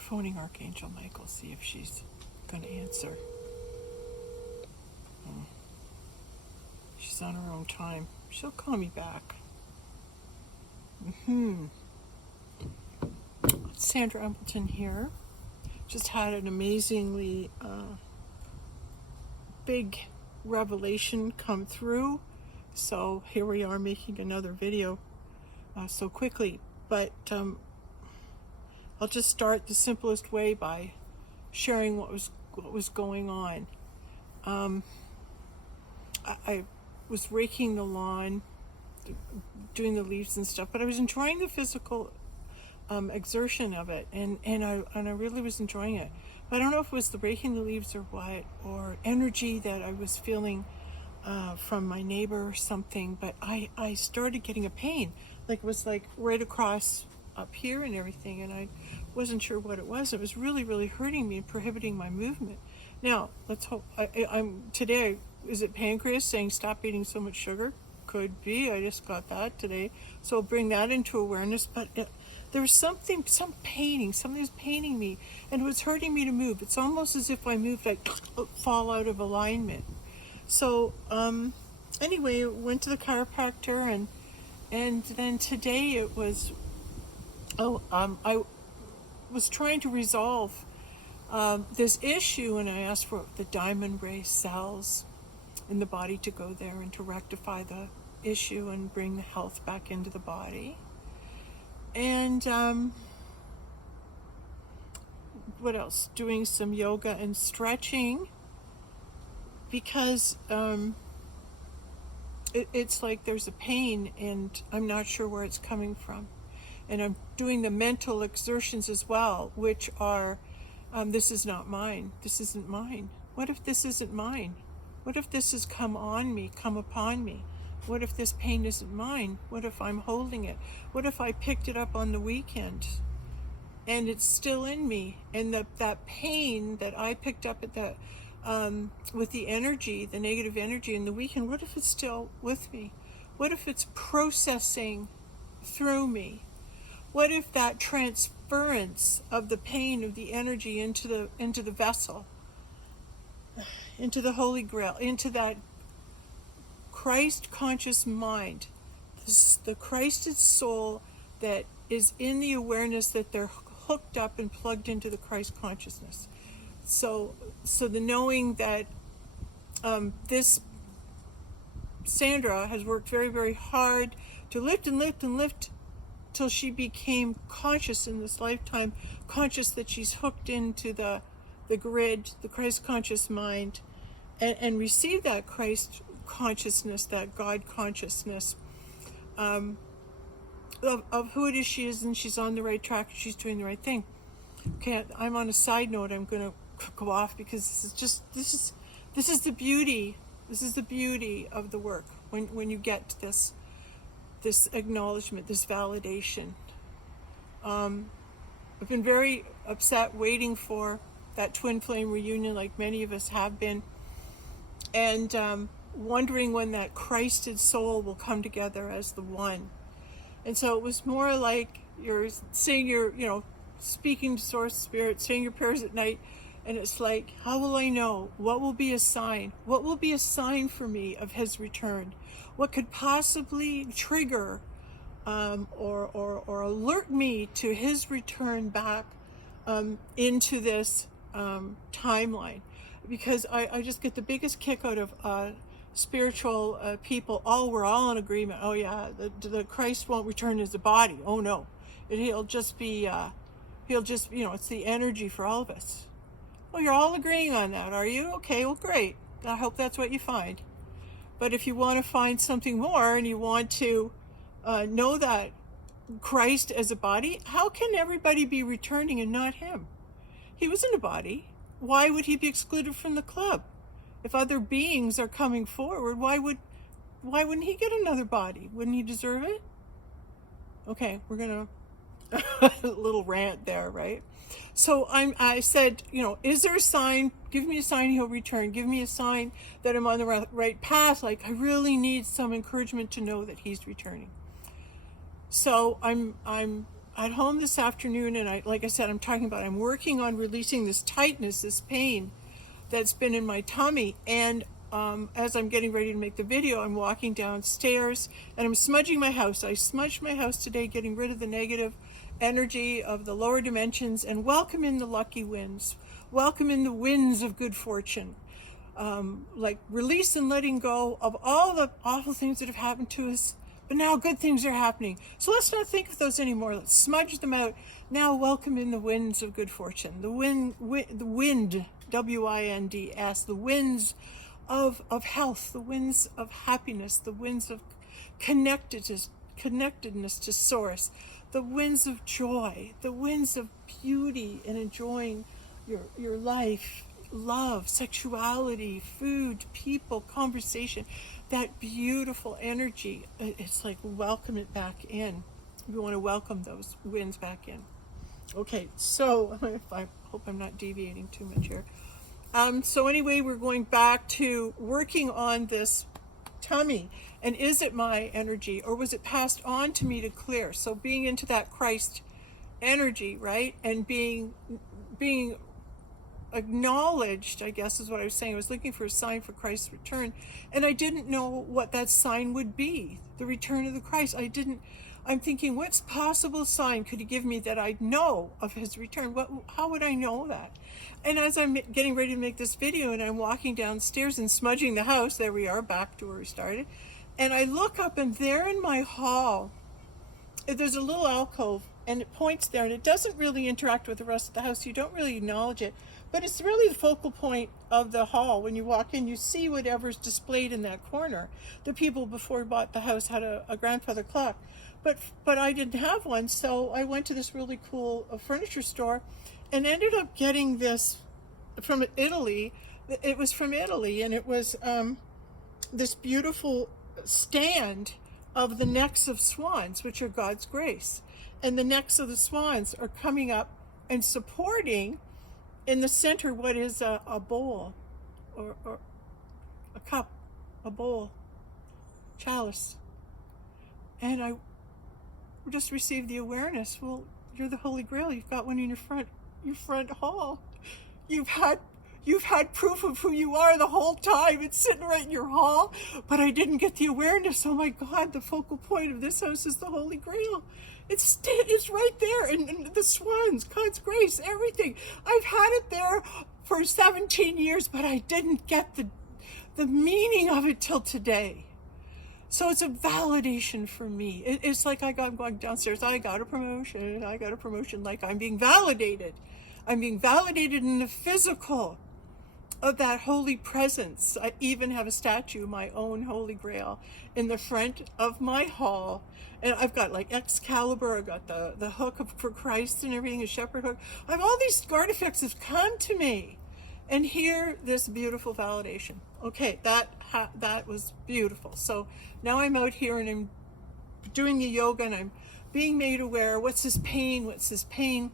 phoning Archangel Michael, see if she's going to answer. She's on her own time. She'll call me back. Sandra Embleton here. Just had an amazingly big revelation come through. So here we are making another video so quickly. But I'll just start the simplest way by sharing what was going on. I was raking the lawn, doing the leaves and stuff, but I was enjoying the physical exertion of it, and I really was enjoying it. But I don't know if it was the raking the leaves or what, or energy that I was feeling from my neighbor or something, but I started getting a pain. Like it was like right across up here and everything, and I wasn't sure what it was. It was really, really hurting me and prohibiting my movement. Now, let's hope, today, is it pancreas saying stop eating so much sugar? Could be, I just got that today. So I'll bring that into awareness, but there was some paining, something was paining me, and it was hurting me to move. It's almost as if I moved, like, fall out of alignment. So, anyway, went to the chiropractor, and then today it was, I was trying to resolve this issue, and I asked for the diamond ray cells in the body to go there and to rectify the issue and bring the health back into the body. And what else? Doing some yoga and stretching, because it's like there's a pain and I'm not sure where it's coming from. And I'm doing the mental exertions as well, which are, this is not mine. This isn't mine. What if this isn't mine? What if this has come on me, come upon me? What if this pain isn't mine? What if I'm holding it? What if I picked it up on the weekend and it's still in me? And that pain that I picked up at the with the energy, the negative energy in the weekend, what if it's still with me? What if it's processing through me? What if that transference of the pain of the energy into the vessel, into the Holy Grail, into that Christ conscious mind, the Christed soul that is in the awareness that they're hooked up and plugged into the Christ consciousness. So the knowing that this Sandra has worked very, very hard to lift and lift and lift till she became conscious in this lifetime, conscious that she's hooked into the grid, the Christ conscious mind, and receive that Christ consciousness, that God consciousness of who it is she is, and she's on the right track, she's doing the right thing. Okay, I'm on a side note, I'm going to go off because this is the beauty of the work when you get to this acknowledgement, this validation. I've been very upset waiting for that twin flame reunion, like many of us have been, and wondering when that Christed soul will come together as the one. And so it was more like you're saying speaking to Source Spirit, saying your prayers at night, and it's like, how will I know? What will be a sign? What will be a sign for me of his return? What could possibly trigger or alert me to his return back into this timeline? Because I just get the biggest kick out of spiritual people. We're all in agreement. Oh yeah, the Christ won't return as a body. Oh no, he'll just be, it's the energy for all of us. Well, you're all agreeing on that, are you? Okay, well great. I hope that's what you find. But if you want to find something more and you want to know that Christ as a body, how can everybody be returning and not him? He was in a body. Why would he be excluded from the club? If other beings are coming forward, why wouldn't he get another body? Wouldn't he deserve it? Okay, we're gonna a little rant there, right? So I said, is there a sign? Give me a sign he'll return. Give me a sign that I'm on the right path. Like, I really need some encouragement to know that he's returning. So I at home this afternoon, and like I said, I'm working on releasing this tightness, this pain that's been in my tummy. And as I'm getting ready to make the video, I'm walking downstairs and I'm smudging my house. I smudged my house today, getting rid of the negative energy of the lower dimensions and welcome in the lucky winds. Welcome in the winds of good fortune. Like release and letting go of all the awful things that have happened to us. But now good things are happening. So let's not think of those anymore. Let's smudge them out. Now welcome in the winds of good fortune. The wind, W-I-N-D-S, the winds of health, the winds of happiness, the winds of connectedness to source, the winds of joy, the winds of beauty and enjoying your life, love, sexuality, food, people, conversation, that beautiful energy. It's like welcome it back in. We want to welcome those winds back in. Okay, so I hope I'm not deviating too much here. So anyway, we're going back to working on this tummy. And is it my energy, or was it passed on to me to clear? So being into that Christ energy, right? And being acknowledged, I guess is what I was saying. I was looking for a sign for Christ's return, and I didn't know what that sign would be. The return of the Christ. I'm thinking, what possible sign could he give me that I'd know of his return? How would I know that? And as I'm getting ready to make this video and I'm walking downstairs and smudging the house, there we are, back to where we started, and I look up, and there in my hall, there's a little alcove, and it points there, and it doesn't really interact with the rest of the house. You don't really acknowledge it, but it's really the focal point of the hall. When you walk in, you see whatever's displayed in that corner. The people before we bought the house had a grandfather clock, but I didn't have one, so I went to this really cool furniture store and ended up getting this from Italy. It was from Italy, and it was this beautiful stand of the necks of swans, which are God's grace. And the necks of the swans are coming up and supporting in the center what is a bowl or a cup, a bowl, chalice. And I just received the awareness, well, you're the Holy Grail. You've got one in your front hall. You've had proof of who you are the whole time. It's sitting right in your hall, but I didn't get the awareness. Oh my God, the focal point of this house is the Holy Grail. It's right there, and the swans, God's grace, everything. I've had it there for 17 years, but I didn't get the meaning of it till today. So it's a validation for me. It's like I'm going downstairs, I got a promotion, like I'm being validated. I'm being validated in the physical of that holy presence. I even have a statue, my own Holy Grail, in the front of my hall. And I've got like Excalibur, I've got the hook for Christ and everything, a shepherd hook. I have all these artifacts that have come to me. And here, this beautiful validation. Okay, that was beautiful. So now I'm out here and I'm doing the yoga and I'm being made aware. What's this pain? What's this pain?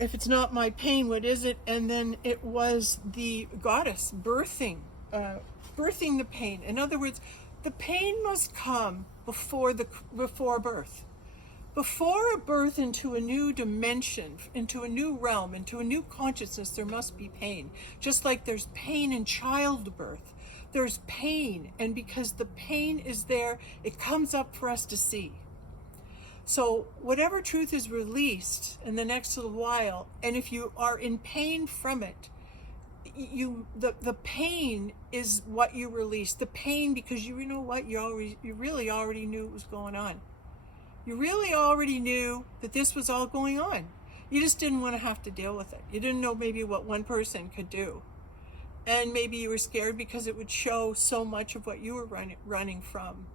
If it's not my pain, what is it? And then it was the goddess birthing the pain. In other words, the pain must come before birth. Before a birth into a new dimension, into a new realm, into a new consciousness, there must be pain. Just like there's pain in childbirth, there's pain. And because the pain is there, it comes up for us to see. So whatever truth is released in the next little while, and if you are in pain from it, the pain is what you release. The pain, because you know what, you really already knew what was going on. You really already knew that this was all going on. You just didn't want to have to deal with it. You didn't know maybe what one person could do. And maybe you were scared because it would show so much of what you were running from.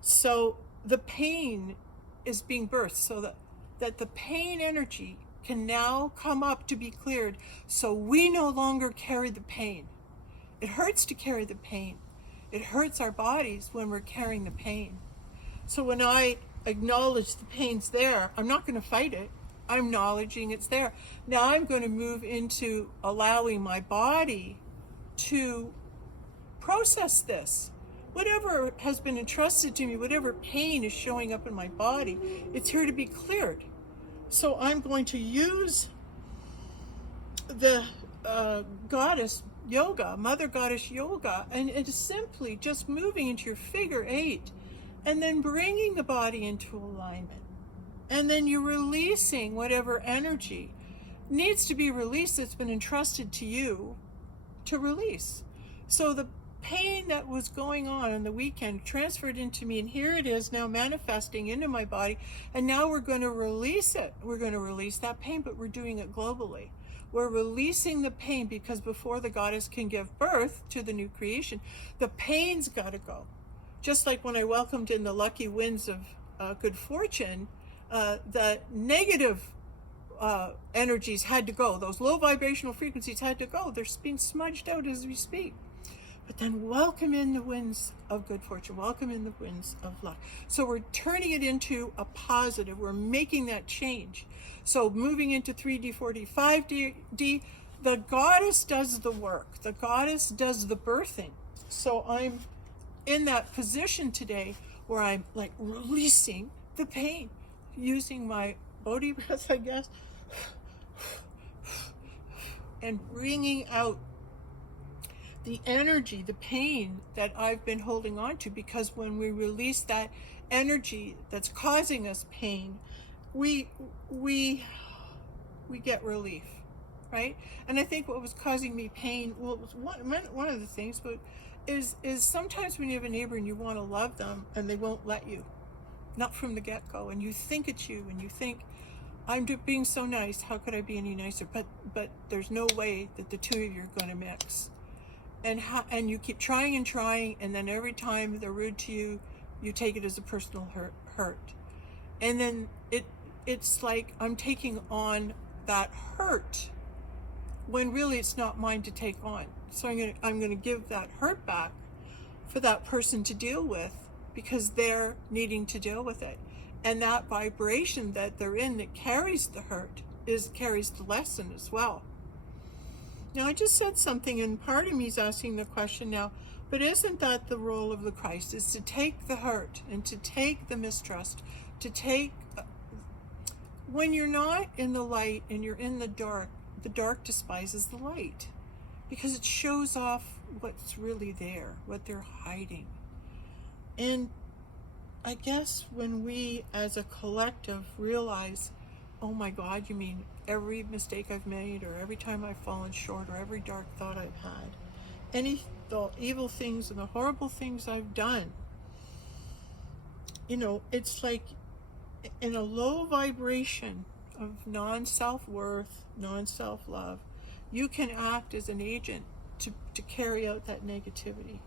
So the pain is being birthed so that the pain energy can now come up to be cleared, so we no longer carry the pain. It hurts to carry the pain. It hurts our bodies when we're carrying the pain. So when I acknowledge the pain's there, I'm not going to fight it. I'm acknowledging it's there. Now I'm going to move into allowing my body to process this. whatever has been entrusted to me, whatever pain is showing up in my body, it's here to be cleared. So I'm going to use the goddess yoga, mother goddess yoga, and it's simply just moving into your figure 8 and then bringing the body into alignment. And then you're releasing whatever energy needs to be released that's been entrusted to you to release. So the pain that was going on the weekend transferred into me, and here it is now manifesting into my body, and now we're going to release it. We're going to release that pain, but we're doing it globally. We're releasing the pain, because before the goddess can give birth to the new creation, the pain's got to go. Just like when I welcomed in the lucky winds of good fortune, the negative energies had to go. Those low vibrational frequencies had to go. They're being smudged out as we speak. But then welcome in the winds of good fortune. Welcome in the winds of luck. So we're turning it into a positive. We're making that change. So moving into 3D, 4D, 5D, the goddess does the work. The goddess does the birthing. So I'm in that position today where I'm like releasing the pain, using my Bodhi breath, I guess, and bringing out the energy, the pain that I've been holding on to, because when we release that energy that's causing us pain, we get relief, right? And I think what was causing me pain, well, it was one of the things, but is sometimes when you have a neighbor and you want to love them and they won't let you, not from the get-go, and you think it's you, and you think, I'm being so nice, how could I be any nicer? But there's no way that the two of you are going to mix. And you keep trying and trying, and then every time they're rude to you, you take it as a personal hurt. And then it's like I'm taking on that hurt when really it's not mine to take on. So I'm gonna give that hurt back for that person to deal with, because they're needing to deal with it. And that vibration that they're in that carries the hurt carries the lesson as well. Now, I just said something, and part of me is asking the question now, but isn't that the role of the Christ, is to take the hurt and to take the mistrust, to take, when you're not in the light and you're in the dark despises the light, because it shows off what's really there, what they're hiding. And I guess when we as a collective realize, oh my God, you mean every mistake I've made, or every time I've fallen short, or every dark thought I've had, the evil things and the horrible things I've done, it's like in a low vibration of non-self-worth, non-self-love, you can act as an agent to carry out that negativity.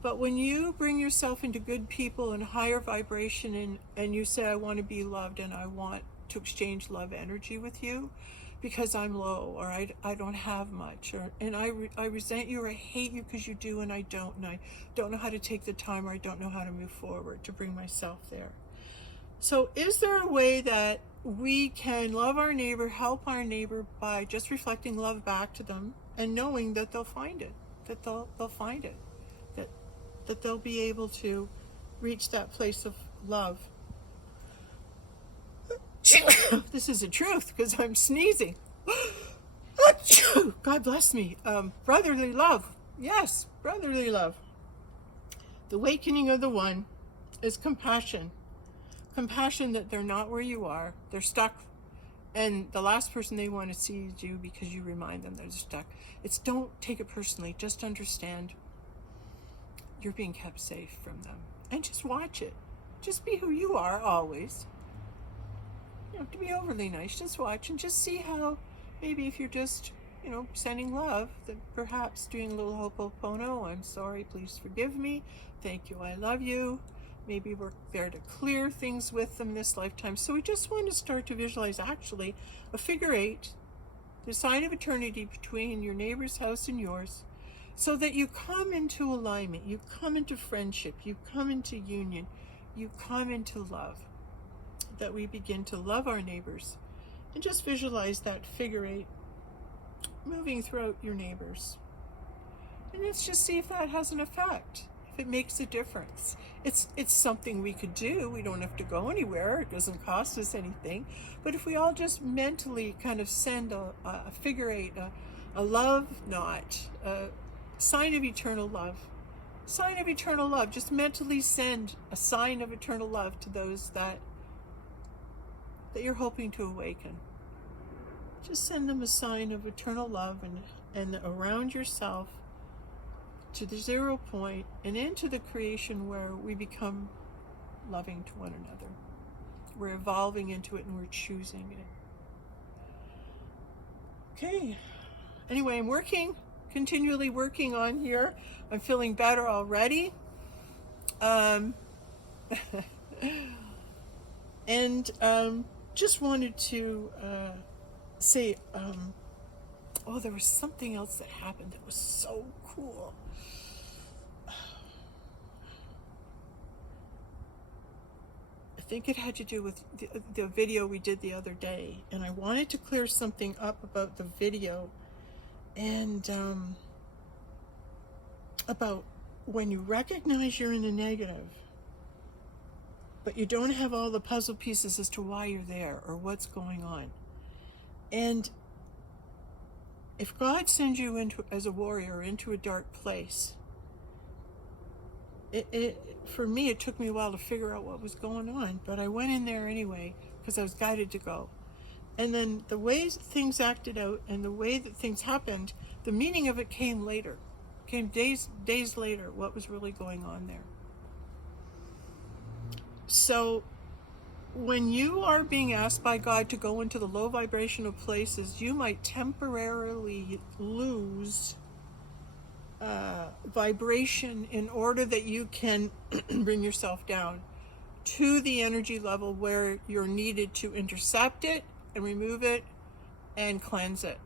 But when you bring yourself into good people and higher vibration, and you say, I want to be loved, and I want to exchange love energy with you because I'm low, or I don't have much, and I resent you, or I hate you because you do and I don't know how to take the time, or I don't know how to move forward to bring myself there. So is there a way that we can love our neighbor, help our neighbor by just reflecting love back to them and knowing that they'll find it, that they'll find it, that they'll be able to reach that place of love? This is the truth, because I'm sneezing. God bless me. Brotherly love. Yes, brotherly love. The awakening of the one is compassion. Compassion that they're not where you are. They're stuck. And the last person they want to see is you, because you remind them they're stuck. It's don't take it personally. Just understand you're being kept safe from them. And just watch it. Just be who you are always. You don't have to be overly nice. Just watch and just see how, maybe if you're just, sending love, that perhaps doing a little ho'oponopono, I'm sorry, please forgive me, thank you, I love you. Maybe we're there to clear things with them this lifetime. So we just want to start to visualize actually a figure 8, the sign of eternity between your neighbor's house and yours, so that you come into alignment, you come into friendship, you come into union, you come into love, that we begin to love our neighbors. And just visualize that figure 8 moving throughout your neighbors. And let's just see if that has an effect. If it makes a difference. It's something we could do. We don't have to go anywhere. It doesn't cost us anything. But if we all just mentally kind of send a figure eight, a love knot, a sign of eternal love, just mentally send a sign of eternal love to those that you're hoping to awaken. Just send them a sign of eternal love, and around yourself to the 0 point and into the creation where we become loving to one another. We're evolving into it and we're choosing it. Okay. Anyway, I'm continually working on here. I'm feeling better already. And just wanted to say, there was something else that happened that was so cool. I think it had to do with the video we did the other day, and I wanted to clear something up about the video, and about when you recognize you're in a negative, but you don't have all the puzzle pieces as to why you're there or what's going on. And if God sends you into, as a warrior, into a dark place, for me, it took me a while to figure out what was going on, but I went in there anyway because I was guided to go. And then the ways things acted out and the way that things happened, the meaning of it came later. Came days later, what was really going on there. So when you are being asked by God to go into the low vibrational places, you might temporarily lose vibration in order that you can bring yourself down to the energy level where you're needed to intercept it and remove it and cleanse it.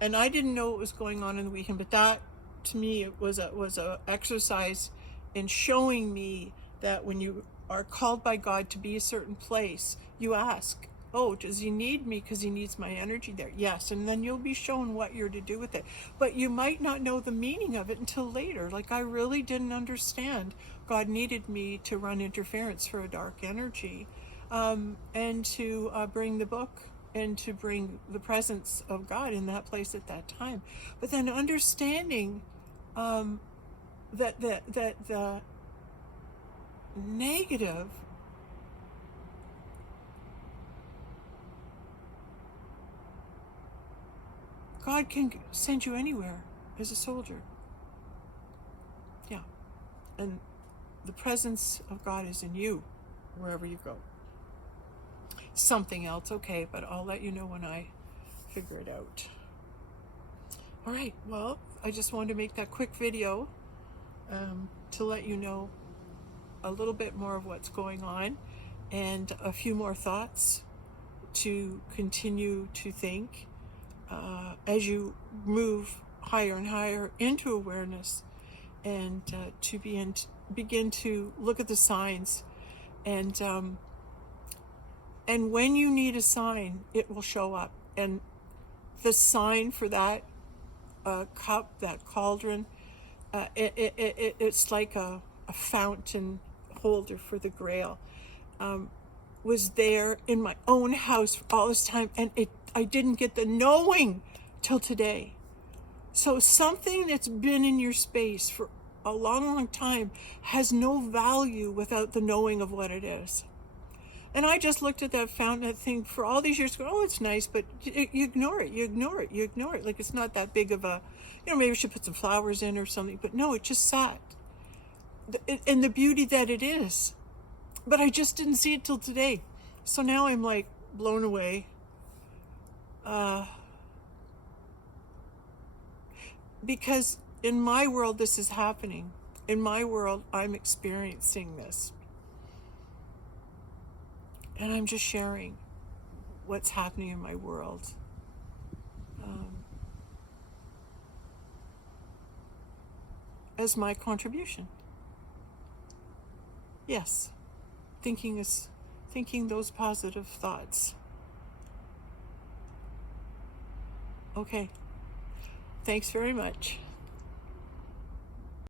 And I didn't know what was going on in the weekend, but that, to me, it was a exercise in showing me that when you are called by God to be a certain place, you ask, oh, does he need me because he needs my energy there? Yes, and then you'll be shown what you're to do with it. But you might not know the meaning of it until later. Like, I really didn't understand God needed me to run interference for a dark energy, and to bring the book and to bring the presence of God in that place at that time. But then understanding that the negative God can send you anywhere as a soldier. Yeah. And the presence of God is in you wherever you go. Something else, okay, but I'll let you know when I figure it out. All right, well, I just wanted to make that quick video to let you know a little bit more of what's going on and a few more thoughts to continue to think as you move higher and higher into awareness, and to begin to look at the signs, and when you need a sign, it will show up. And the sign for that cup, that cauldron, it's like a fountain holder for the Grail, was there in my own house for all this time, and I didn't get the knowing till today. So something that's been in your space for a long, long time has no value without the knowing of what it is. And I just looked at that fountain, that thing, for all these years, going, oh, it's nice, but you ignore it. Like, it's not that big of a, maybe we should put some flowers in or something. But no, it just sat. And the beauty that it is. But I just didn't see it till today. So now I'm like blown away. Because in my world, this is happening. In my world, I'm experiencing this. And I'm just sharing what's happening in my world. As my contribution. Yes. Thinking those positive thoughts. Okay. Thanks very much.